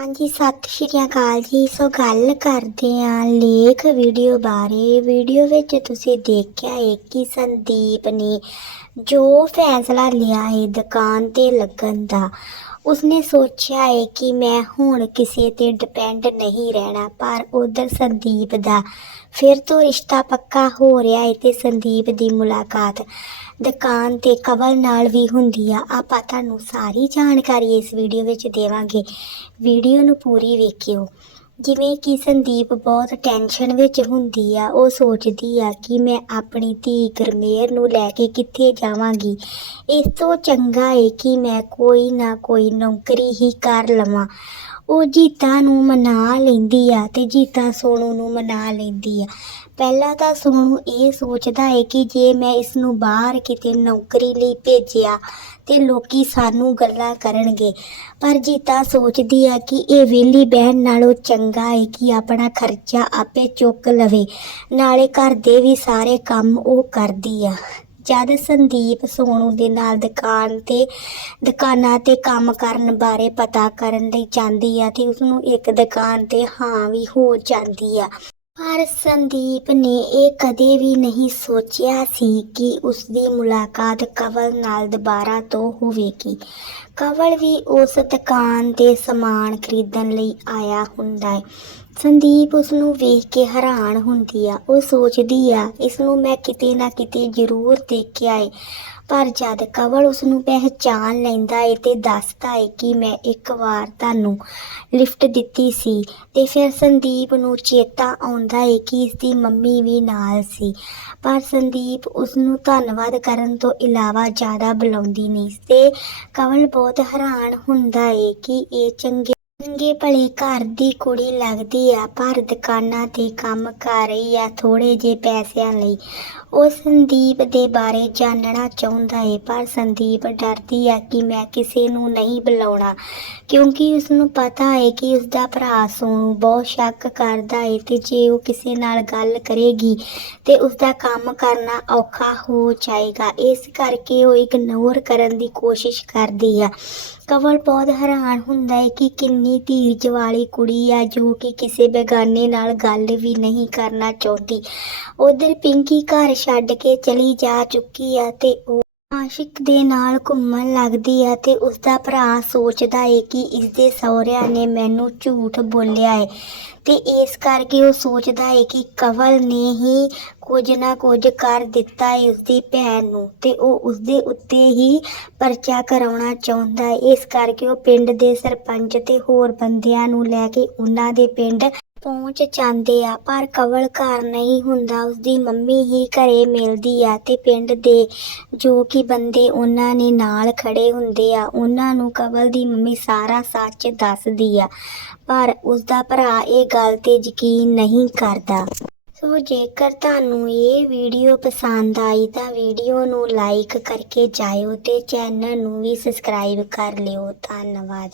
ਹਾਂਜੀ, ਸਤਿ ਸ਼੍ਰੀ ਅਕਾਲ ਜੀ। ਸੋ ਗੱਲ ਕਰਦੇ ਆਂ ਲੇਖ ਵੀਡੀਓ ਬਾਰੇ। ਵੀਡੀਓ ਵਿੱਚ ਤੁਸੀਂ ਦੇਖਿਆ ਹੈ ਕਿ ਸੰਦੀਪ ਨੇ ਜੋ ਫੈਸਲਾ ਲਿਆ ਹੈ ਦੁਕਾਨ ਤੇ ਲੱਗਣ ਦਾ, ਉਸਨੇ ਸੋਚਿਆ ਹੈ ਕਿ ਮੈਂ ਹੁਣ ਕਿਸੇ ਤੇ ਡਿਪੈਂਡ ਨਹੀਂ ਰਹਿਣਾ, ਪਰ ਉਧਰ ਸੰਦੀਪ ਦਾ, ਫਿਰ ਤੋਂ ਰਿਸ਼ਤਾ ਪੱਕਾ ਹੋ ਰਿਹਾ ਹੈ ਤੇ ਸੰਦੀਪ ਦੀ ਮੁਲਾਕਾਤ ਦੁਕਾਨ ਤੇ ਕਵਲ ਨਾਲ ਵੀ ਹੁੰਦੀ ਆ। ਆਪਾਂ ਤੁਹਾਨੂੰ ਸਾਰੀ ਜਾਣਕਾਰੀ ਇਸ ਵੀਡੀਓ ਵਿੱਚ ਦੇਵਾਂਗੇ। ਵੀਡੀਓ ਨੂੰ ਪੂਰੀ ਵੇਖਿਓ। ਜਿਵੇਂ ਕਿ ਸੰਦੀਪ ਬਹੁਤ ਟੈਨਸ਼ਨ ਵਿੱਚ ਹੁੰਦੀ ਆ, ਉਹ ਸੋਚਦੀ ਆ ਕਿ ਮੈਂ ਆਪਣੀ ਧੀ ਗਰਮੇਰ ਨੂੰ ਲੈ ਕੇ ਕਿੱਥੇ ਜਾਵਾਂਗੀ। ਇਸ ਤੋਂ ਚੰਗਾ ਏ ਕਿ ਮੈਂ ਕੋਈ ਨਾ ਕੋਈ ਨੌਕਰੀ ਹੀ ਕਰ ਲਵਾਂ। ਉਹ ਜੀਤਾ ਨੂੰ ਮਨਾ ਲੈਂਦੀ ਆ ਤੇ ਜੀਤਾ ਸੋਨੂ ਨੂੰ ਮਨਾ ਲੈਂਦੀ ਆ। ਪਹਿਲਾਂ ਤਾਂ ਸੋਨੂ ਇਹ ਸੋਚਦਾ ਹੈ ਕਿ ਜੇ ਮੈਂ ਇਸ ਨੂੰ ਬਾਹਰ ਕਿਤੇ ਨੌਕਰੀ ਲਈ ਭੇਜਿਆ ਤੇ ਲੋਕੀ ਸਾਨੂੰ ਗੱਲਾਂ ਕਰਨਗੇ। ਪਰ ਜੀਤਾ ਸੋਚਦੀ ਆ ਕਿ ਇਹ ਵਿਹਲੀ ਬਹਿਣ ਨਾਲੋਂ ਚੰਗਾ ਹੈ ਕਿ ਆਪਣਾ ਖਰਚਾ ਆਪੇ ਚੁੱਕ ਲਵੇ। ਨਾਲੇ ਘਰ ਦੇ ਵੀ ਸਾਰੇ ਕੰਮ ਉਹ ਕਰਦੀ ਆ। ਜਦ ਸੰਦੀਪ ਸੋਨੂ ਦੇ ਨਾਲ ਦੁਕਾਨ ਤੇ, ਦੁਕਾਨਾਂ ਤੇ ਕੰਮ ਕਰਨ ਬਾਰੇ ਪਤਾ ਕਰਨ ਲਈ ਜਾਂਦੀ ਆ ਤੇ ਉਸਨੂੰ ਇੱਕ ਦੁਕਾਨ ਤੇ ਹਾਂ ਵੀ ਹੋ ਜਾਂਦੀ ਆ। ਪਰ ਸੰਦੀਪ ਨੇ ਇਹ ਕਦੇ ਵੀ ਨਹੀਂ ਸੋਚਿਆ ਸੀ ਕਿ ਉਸ ਦੀ ਮੁਲਾਕਾਤ ਕਵਲ ਨਾਲ ਦੁਬਾਰਾ ਤੋਂ ਹੋਵੇਗੀ। ਕਵਲ ਵੀ ਉਸ ਦੁਕਾਨ ਤੇ ਸਮਾਨ ਖਰੀਦਣ ਲਈ ਆਇਆ ਹੁੰਦਾ ਹੈ। ਸੰਦੀਪ ਉਸ ਨੂੰ ਵੇਖ ਕੇ ਹੈਰਾਨ ਹੁੰਦੀ ਆ। ਉਹ ਸੋਚਦੀ ਆ ਇਸ ਨੂੰ ਮੈਂ ਕਿਤੇ ਨਾ ਕਿਤੇ ਜ਼ਰੂਰ ਦੇਖਿਆ ਏ। ਪਰ ਜਦ ਕਵਲ ਉਸ ਨੂੰ ਪਹਿਚਾਨ ਲੈਂਦਾ ਏ ਤੇ ਦੱਸਦਾ ਏ ਕਿ ਮੈਂ ਇੱਕ ਵਾਰ ਤੁਹਾਨੂੰ ਲਿਫਟ ਦਿੱਤੀ ਸੀ ਤੇ ਫਿਰ ਸੰਦੀਪ ਨੂੰ ਚੇਤਾ ਆਉਂਦਾ ਏ ਕਿ ਇਸ ਦੀ ਮੰਮੀ ਵੀ ਨਾਲ ਸੀ। ਪਰ ਸੰਦੀਪ ਉਸ ਨੂੰ ਧੰਨਵਾਦ ਕਰਨ ਤੋਂ ਇਲਾਵਾ ਜ਼ਿਆਦਾ ਬੁਲਾਉਂਦੀ ਨਹੀਂ ਤੇ ਕਵਲ ਬਹੁਤ ਹੈਰਾਨ ਹੁੰਦਾ ਹੈ ਕਿ ਇਹ ਚੰਗੇ ਚੰਗੇ ਭਲੇ ਘਰ ਦੀ ਕੁੜੀ ਲੱਗਦੀ ਆ, ਪਰ ਦੁਕਾਨਾਂ ਤੇ ਕੰਮ ਕਰ ਰਹੀ ਆ ਥੋੜੇ ਜੇ ਪੈਸਿਆਂ ਲਈ। ਉਹ ਸੰਦੀਪ ਦੇ ਬਾਰੇ ਜਾਣਨਾ ਚਾਹੁੰਦਾ ਹੈ ਪਰ ਸੰਦੀਪ ਡਰਦੀ ਆ ਕਿ ਮੈਂ ਕਿਸੇ ਨੂੰ ਨਹੀਂ ਬੁਲਾਉਣਾ, ਕਿਉਂਕਿ ਉਸ ਨੂੰ ਪਤਾ ਹੈ ਕਿ ਉਸ ਦਾ ਭਰਾ ਸੋਨੂ ਬਹੁਤ ਸ਼ੱਕ ਕਰਦਾ ਏ ਤੇ ਜੇ ਉਹ ਕਿਸੇ ਨਾਲ ਗੱਲ ਕਰੇਗੀ ਤੇ ਉਸ ਦਾ ਕੰਮ ਕਰਨਾ ਔਖਾ ਹੋ ਜਾਏਗਾ। ਇਸ ਕਰਕੇ ਉਹ ਇਗਨੋਰ ਕਰਨ ਦੀ ਕੋਸ਼ਿਸ਼ ਕਰਦੀ ਆ। ਕਵਲ ਬਹੁਤ ਹੈਰਾਨ ਹੁੰਦਾ ਹੈ ਕਿ ਕਿੰਨੀ ਧੀਰਜ ਵਾਲੀ ਕੁੜੀ ਆ ਜੋ ਕਿ ਕਿਸੇ ਬੇਗਾਨੇ ਨਾਲ ਗੱਲ ਵੀ ਨਹੀਂ ਕਰਨਾ ਚਾਹੁੰਦੀ। ਉਧਰ ਪਿੰਕੀ ਘਰ ਛੱਡ ਕੇ ਚਲੀ ਜਾ ਚੁੱਕੀ ਆ ਤੇ ਉਹ ਆਸ਼ਿਕ ਦੇ ਨਾਲ ਘੁੰਮਣ ਲੱਗਦੀ ਆ ਤੇ ਉਸ ਦਾ ਭਰਾ ਸੋਚਦਾ ਏ ਕਿ ਇਸ ਦੇ ਸਹੁਰਿਆਂ ਨੇ ਮੈਨੂੰ ਝੂਠ ਬੋਲਿਆ ਏ। ਤੇ ਇਸ ਕਰਕੇ ਉਹ ਸੋਚਦਾ ਏ ਕਿ ਕਵਲ ਨੇ ਹੀ ਕੁਝ ਨਾ ਕੁਝ ਕਰ ਦਿੱਤਾ ਏ ਉਸਦੀ ਭੈਣ ਨੂੰ ਤੇ ਉਹ ਉਸਦੇ ਉੱਤੇ ਹੀ ਪਰਚਾ ਕਰਾਉਣਾ ਚਾਹੁੰਦਾ ਏ। ਇਸ ਕਰਕੇ ਉਹ ਪਿੰਡ ਦੇ ਸਰਪੰਚ ਤੇ ਹੋਰ ਬੰਦਿਆਂ ਨੂੰ ਲੈ ਕੇ ਉਹਨਾਂ ਦੇ ਪਿੰਡ ਪਹੁੰਚ ਜਾਂਦੇ ਆ, ਪਰ ਕਵਲ ਘਰ ਨਹੀਂ ਹੁੰਦਾ। ਉਸਦੀ ਮੰਮੀ ਹੀ ਘਰੇ ਮਿਲਦੀ ਆ ਤੇ ਪਿੰਡ ਦੇ ਜੋ ਕਿ ਬੰਦੇ ਉਹਨਾਂ ਨੇ ਨਾਲ ਖੜੇ ਹੁੰਦੇ ਆ, ਉਹਨਾਂ ਨੂੰ ਕਵਲ ਦੀ ਮੰਮੀ ਸਾਰਾ ਸੱਚ ਦੱਸਦੀ ਆ। ਪਰ ਉਸਦਾ ਭਰਾ ਇਹ ਗੱਲ ਤੇ ਯਕੀਨ ਨਹੀਂ ਕਰਦਾ। ਸੋ ਜੇਕਰ ਤੁਹਾਨੂੰ ਇਹ ਵੀਡੀਓ ਪਸੰਦ ਆਈ ਤਾਂ ਵੀਡੀਓ ਨੂੰ ਲਾਈਕ ਕਰਕੇ ਜਾਇਓ ਤੇ ਚੈਨਲ ਨੂੰ ਵੀ ਸਬਸਕ੍ਰਾਈਬ ਕਰ ਲਿਓ। ਧੰਨਵਾਦ।